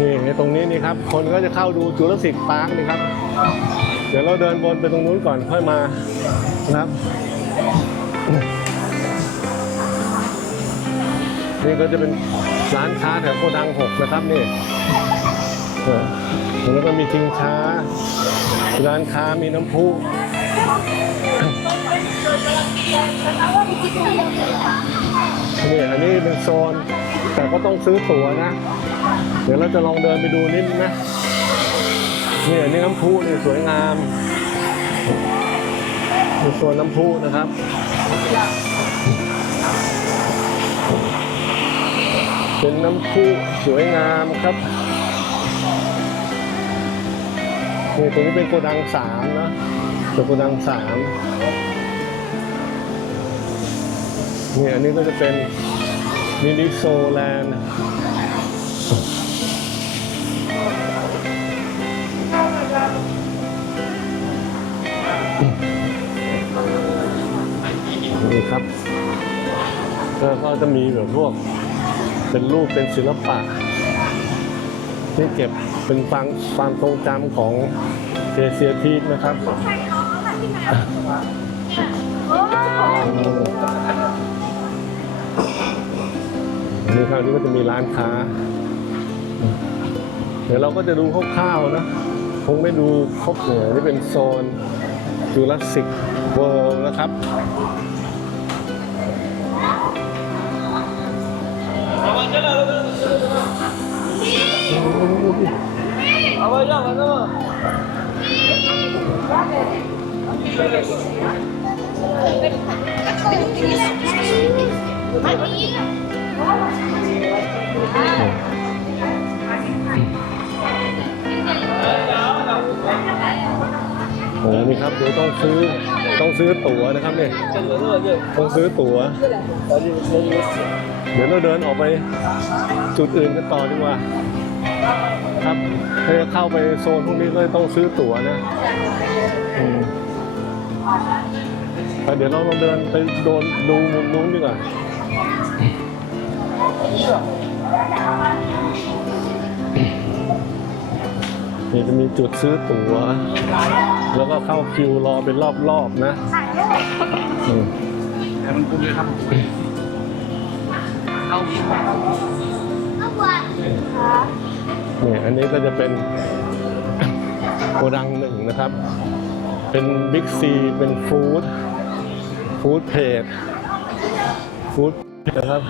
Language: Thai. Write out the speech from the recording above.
นี่ในตรงนี้นี่ครับ คนก็จะเข้าดูจูราสสิกพาร์คนี่ครับ เดี๋ยวเราเดินวนไปตรงนู้นก่อนค่อยมานะครับ นี่ก็จะเป็นร้านค้าแถวโกดังหกนะครับนี่แล้วก็มีชิงช้า ร้านค้ามีน้ำพุนี่อันนี้เป็นโซน แต่ก็ต้องซื้อตั๋วนะ เดี๋ยวเราจะลองเดินไปดูนิดนะนี่อันนี้น้ำพุนี่สวยงามมีโซนน้ำพุนะครับเป็นน้ำพุสวยงามครับนี่ตรงนี้เป็นโกดังสามนะเป็นโกดังสามนี่อันนี้ก็จะเป็น มินิโซแลนด์นี่ครับแล้วก็จะมีแบบพวกเป็นรูปเป็นศิลปะที่เก็บเป็นความความทรงจำของเอเชียทีนะครับ นี่คราวนี้ก็จะมีร้านค้า เดี๋ยวเราก็จะดูคร่าวๆนะคงไม่ดูครบเลยนี่เป็นโซนจูราสสิกเวิลด์นะครับโอ้ โหนี่ครับเดี๋ยวต้องซื้อต้องซื้อตั๋วนะครับเนี่ยต้องซื้อตั๋ว เดี๋ยวเราเดินออกไปจุดอื่นกันต่อดีกว่า ครับถ้าจะเข้าไปโซนพวกนี้ก็ต้องซื้อตั๋วนะอืมแต่เดี๋ยวเราลองเดินไปโดนดูมุมนู้นดีกว่า นี่จะมีจุดซื้อตั๋ว แล้วก็เข้าคิวรอเป็นรอบๆนะอืมแต่มันคุ้มเลยครับเข้าเนี่ยอันนี้ก็จะเป็นโกดังหนึ่งนะครับ เป็นบิ๊กซีเป็นฟู้ดฟู้ดเพจฟู้ดนะครับ